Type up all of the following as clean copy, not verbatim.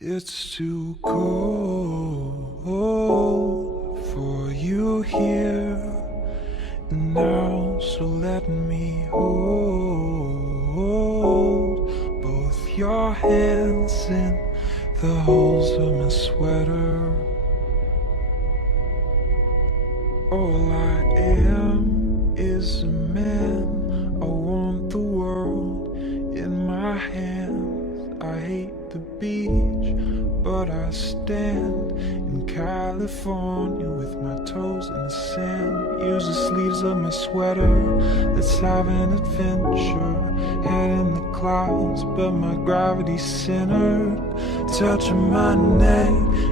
It's too cold for you here and now, so let me hold both your hands in the holes of my sweater. All I am is a man. I want the world in my hands. I hate the beach, but I stand in California with my toes in the sand. Use the sleeves of my sweater. Let's have an adventure. Head in the clouds, but my gravity's centered. Touching my neck,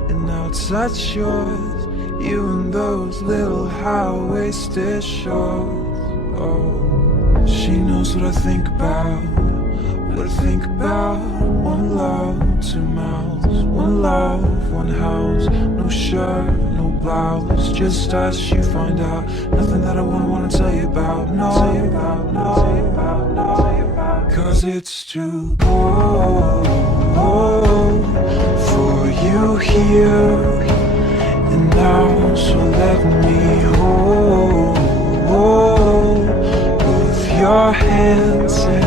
and now touch yours. You and those little high-waisted shorts. Oh, she knows what I think about. What I think about. One love, 2 mouths. One love, one house. No shirt, no blouse. Just us, you find out. Nothing that I wouldn't want to tell you about. No, cause it's too cold for you here and now, so let me hold both your hands and